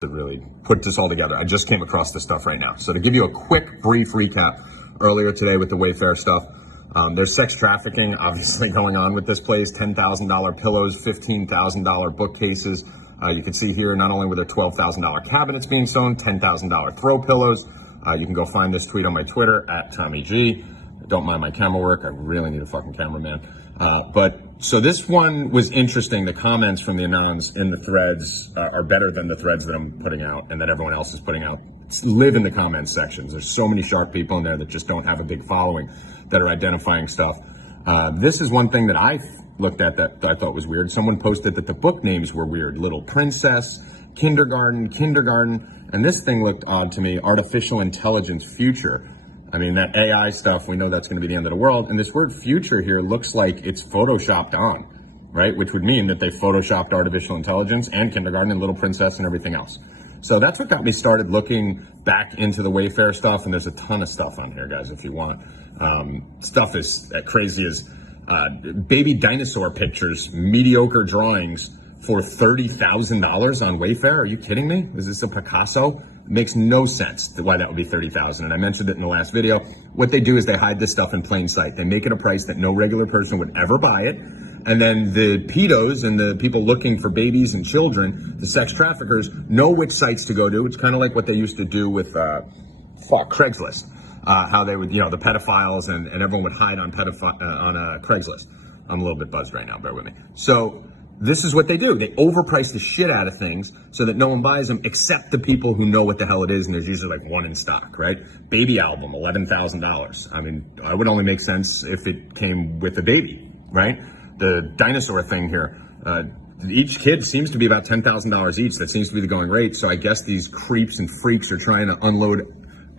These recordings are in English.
to really put this all together. I just came across this stuff right now. So to give you a quick, brief recap, earlier today with the Wayfair stuff, there's sex trafficking obviously going on with this place. $10,000 pillows, $15,000 bookcases. You can see here, not only were there $12,000 cabinets being sold, $10,000 throw pillows. You can go find this tweet on my Twitter at Tommy G. Don't mind my camera work. I really need a fucking cameraman. So this one was interesting. The comments from the anons in the threads are better than the threads that I'm putting out and that everyone else is putting out. Live in the comments sections. There's so many sharp people in there that just don't have a big following that are identifying stuff. This is one thing that I looked at that I thought was weird. Someone posted that the book names were weird. Little Princess, Kindergarten, and this thing looked odd to me. Artificial Intelligence Future. I mean, that AI stuff, we know that's going to be the end of the world. And this word future here looks like it's photoshopped on, right? Which would mean that they photoshopped artificial intelligence and kindergarten and Little Princess and everything else. So that's what got me started looking back into the Wayfair stuff. And there's a ton of stuff on here, guys, if you want. Stuff is crazy as baby dinosaur pictures, mediocre drawings for $30,000 on Wayfair. Are you kidding me? Is this a Picasso? Makes no sense why that would be $30,000. And I mentioned it in the last video. What they do is they hide this stuff in plain sight. They make it a price that no regular person would ever buy it. And then the pedos and the people looking for babies and children, the sex traffickers, know which sites to go to. It's kind of like what they used to do with Craigslist. How they would, the pedophiles and everyone would hide on Craigslist. I'm a little bit buzzed right now, bear with me. So this is what they do. They overprice the shit out of things so that no one buys them except the people who know what the hell it is, and there's usually like one in stock, right? Baby album, $11,000. I mean, it would only make sense if it came with a baby, right? The dinosaur thing here, each kid seems to be about $10,000 each. That seems to be the going rate. So I guess these creeps and freaks are trying to unload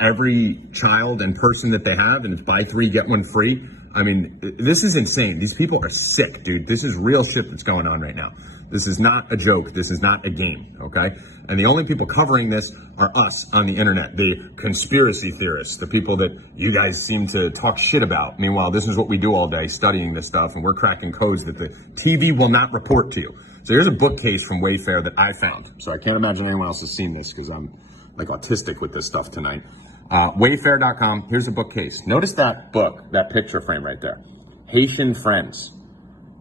every child and person that they have, and it's buy three, get one free. I mean, this is insane. These people are sick, dude. This is real shit that's going on right now. This is not a joke. This is not a game, okay? And the only people covering this are us on the internet, the conspiracy theorists, the people that you guys seem to talk shit about. Meanwhile, this is what we do all day, studying this stuff, and we're cracking codes that the TV will not report to you. So here's a bookcase from Wayfair that I found. So I can't imagine anyone else has seen this because I'm like autistic with this stuff tonight. Wayfair.com, here's a bookcase. Notice that book, that picture frame right there. Haitian Friends.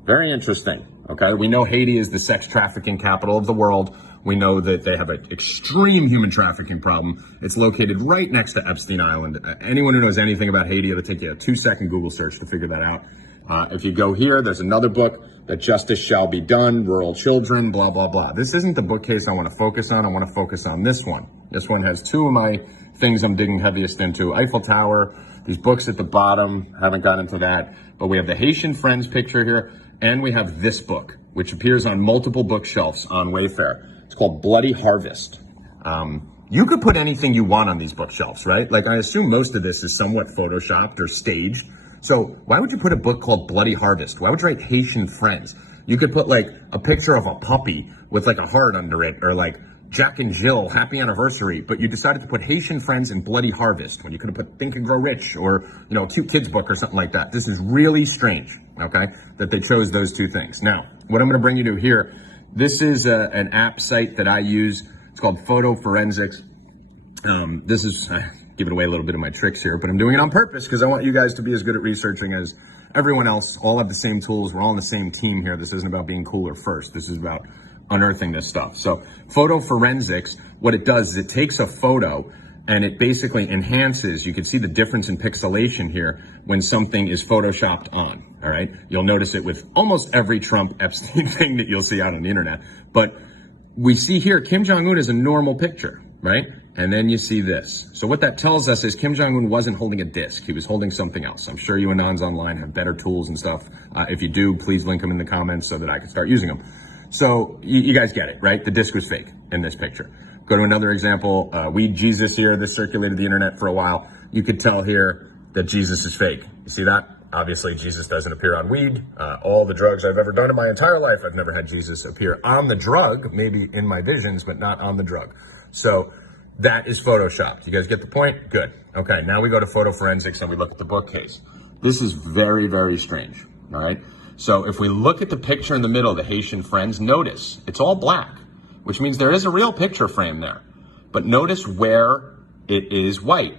Very interesting, okay? We know Haiti is the sex trafficking capital of the world. We know that they have an extreme human trafficking problem. It's located right next to Epstein Island. Anyone who knows anything about Haiti, it'll take you a 2-second Google search to figure that out. If you go here, there's another book, That Justice Shall Be Done, Rural Children, blah, blah, blah. This isn't the bookcase I want to focus on. I want to focus on this one. This one has two of my things I'm digging heaviest into. Eiffel Tower, these books at the bottom, haven't got into that. But we have the Haitian Friends picture here, and we have this book, which appears on multiple bookshelves on Wayfair. It's called Bloody Harvest. You could put anything you want on these bookshelves, right? Like, I assume most of this is somewhat photoshopped or staged. So why would you put a book called Bloody Harvest? Why would you write Haitian Friends? You could put like a picture of a puppy with like a heart under it, or like Jack and Jill, happy anniversary, but you decided to put Haitian Friends and Bloody Harvest when you could have put Think and Grow Rich or, a cute kids book or something like that. This is really strange, okay, that they chose those two things. Now, what I'm going to bring you to here, this is an app site that I use. It's called Photo Forensics. This is giving away a little bit of my tricks here, but I'm doing it on purpose because I want you guys to be as good at researching as everyone else. All have the same tools. We're all on the same team here. This isn't about being cooler first. This is about unearthing this stuff. So Photo Forensics, what it does is it takes a photo and it basically enhances. You can see the difference in pixelation here when something is photoshopped on, all right? You'll notice it with almost every Trump Epstein thing that you'll see out on the internet. But we see here, Kim Jong-un is a normal picture, right? And then you see this. So what that tells us is Kim Jong-un wasn't holding a disc. He was holding something else. I'm sure you Anons online have better tools and stuff. If you do, please link them in the comments so that I can start using them. So you guys get it, right? The disc was fake in this picture. Go to another example. Weed Jesus here. This circulated the internet for a while. You could tell here that Jesus is fake. You see that? Obviously, Jesus doesn't appear on weed. All the drugs I've ever done in my entire life, I've never had Jesus appear on the drug, maybe in my visions, but not on the drug. So that is photoshopped. You guys get the point? Good. Okay, now we go to Photo Forensics and we look at the bookcase. This is very, very strange, all right? So if we look at the picture in the middle, the Haitian Friends, notice it's all black. which means there is a real picture frame there. But notice where it is white,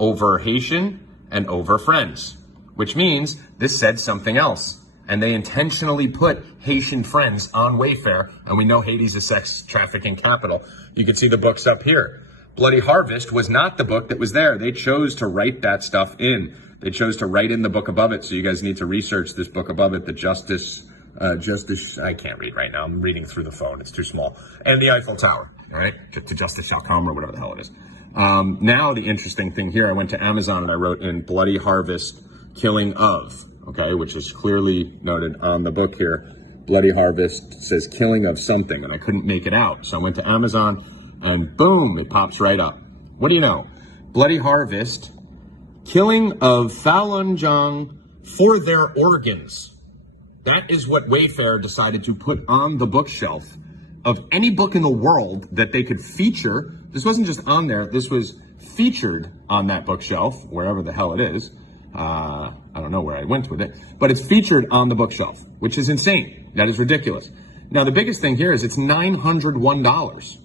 over Haitian and over friends, which means this said something else. And they intentionally put Haitian friends on Wayfair, and we know Haiti's a sex trafficking capital. You can see the books up here. Bloody Harvest was not the book that was there. They chose to write that stuff in. They chose to write in the book above it, so you guys need to research this book above it, the Justice, I can't read right now. I'm reading through the phone. It's too small. And the Eiffel Tower, all right, to justice.com or whatever the hell it is. Now the interesting thing here, I went to Amazon and I wrote in Bloody Harvest, killing of, okay, which is clearly noted on the book here. Bloody Harvest says killing of something, and I couldn't make it out. So I went to Amazon and boom, it pops right up. What do you know? Bloody Harvest, killing of Falun Gong for their organs. That is what Wayfair decided to put on the bookshelf of any book in the world that they could feature. This wasn't just on there, this was featured on that bookshelf, wherever the hell it is. I don't know where I went with it, but it's featured on the bookshelf, which is insane. That is ridiculous. Now, the biggest thing here is it's $901.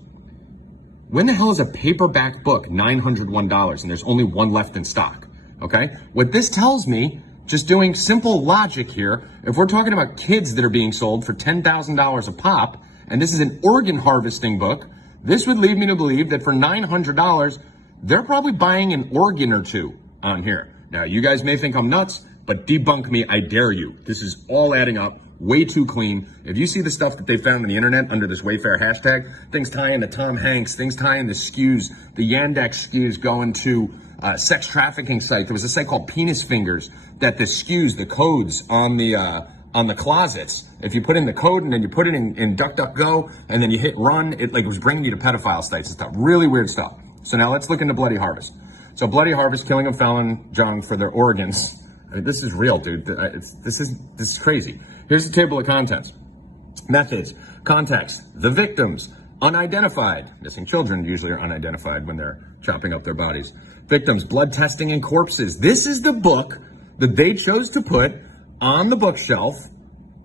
When the hell is a paperback book $901 and there's only one left in stock? Okay? What this tells me, just doing simple logic here, if we're talking about kids that are being sold for $10,000 a pop, and this is an organ harvesting book, this would lead me to believe that for $900, they're probably buying an organ or two on here. Now, you guys may think I'm nuts, but debunk me, I dare you. This is all adding up, way too clean. If you see the stuff that they found on the internet under this Wayfair hashtag, things tying to Tom Hanks, things tying to SKUs, the Yandex SKUs going to sex trafficking site. There was a site called Penis Fingers that the SKUs, the codes on the closets, if you put in the code and then you put it in DuckDuckGo and then you hit run, it was bringing you to pedophile sites and stuff. Really weird stuff. So now let's look into Bloody Harvest. So Bloody Harvest, killing of Falun Gong for their organs. I mean, this is real, dude. This is crazy. Here's the table of contents. Methods, context, the victims, unidentified. Missing children usually are unidentified when they're chopping up their bodies. Victims, blood testing, and corpses. This is the book that they chose to put on the bookshelf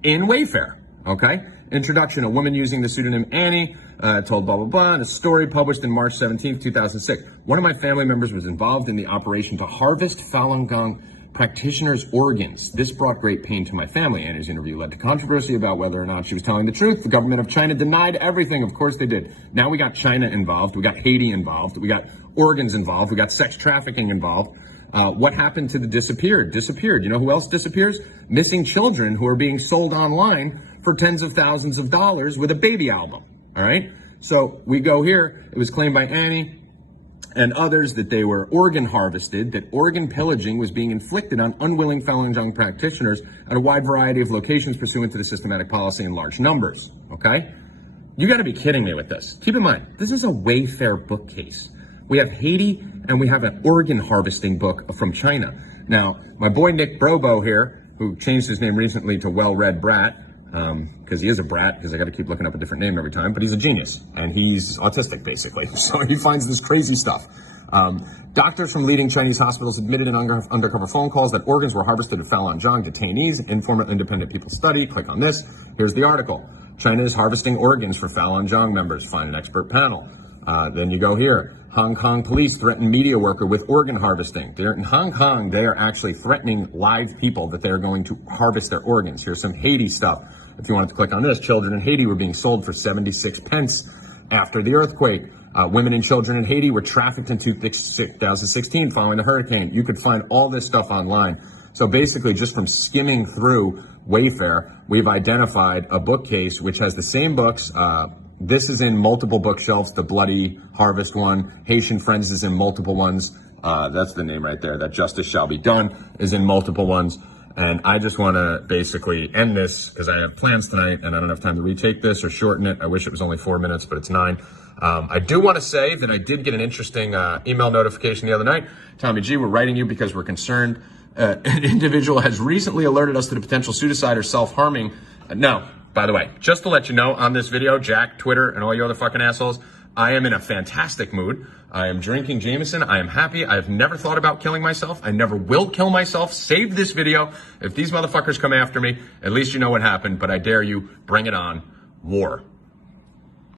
in Wayfair, okay? Introduction, a woman using the pseudonym Annie, told blah, blah, blah, and a story published in March 17th, 2006. One of my family members was involved in the operation to harvest Falun Gong practitioners' organs. This brought great pain to my family. Annie's interview led to controversy about whether or not she was telling the truth. The government of China denied everything. Of course they did. Now we got China involved. We got Haiti involved. We got organs involved. We got sex trafficking involved. What happened to the disappeared? Disappeared. You know who else disappears? Missing children who are being sold online for tens of thousands of dollars with a baby album. All right. So we go here. It was claimed by Annie and others that they were organ harvested, that organ pillaging was being inflicted on unwilling Falun Gong practitioners at a wide variety of locations pursuant to the systematic policy in large numbers. Okay. You got to be kidding me with this. Keep in mind, this is a Wayfair bookcase. We have Haiti and we have an organ harvesting book from China. Now, my boy Nick Brobo here, who changed his name recently to Well-Read Brat, because he is a brat, because I got to keep looking up a different name every time, but he's a genius, and he's autistic, basically. So he finds this crazy stuff. Doctors from leading Chinese hospitals admitted in undercover phone calls that organs were harvested at Falun Gong detainees. Informal Independent People Study. Click on this. Here's the article. China is harvesting organs for Falun Gong members. Find an expert panel. Then you go here. Hong Kong police threaten media worker with organ harvesting. They're in Hong Kong. They are actually threatening live people that they're going to harvest their organs. Here's some Haiti stuff. If you wanted to click on this, children in Haiti were being sold for 76 pence after the earthquake. Women and children in Haiti were trafficked in 2016 following the hurricane. You could find all this stuff online. So basically, just from skimming through Wayfair, we've identified a bookcase which has the same books. This is in multiple bookshelves, the Bloody Harvest one. Haitian Friends is in multiple ones. That's the name right there. That Justice Shall Be Done is in multiple ones. And I just want to basically end this because I have plans tonight and I don't have time to retake this or shorten it. I wish it was only 4 minutes, but it's 9. I do want to say that I did get an interesting email notification the other night. Tommy G, we're writing you because we're concerned. An individual has recently alerted us to the potential suicide or self-harming. No, by the way, just to let you know, on this video, Jack, Twitter, and all you other fucking assholes, I am in a fantastic mood. I am drinking Jameson. I am happy. I have never thought about killing myself. I never will kill myself. Save this video. If these motherfuckers come after me, at least you know what happened. But I dare you, bring it on. War.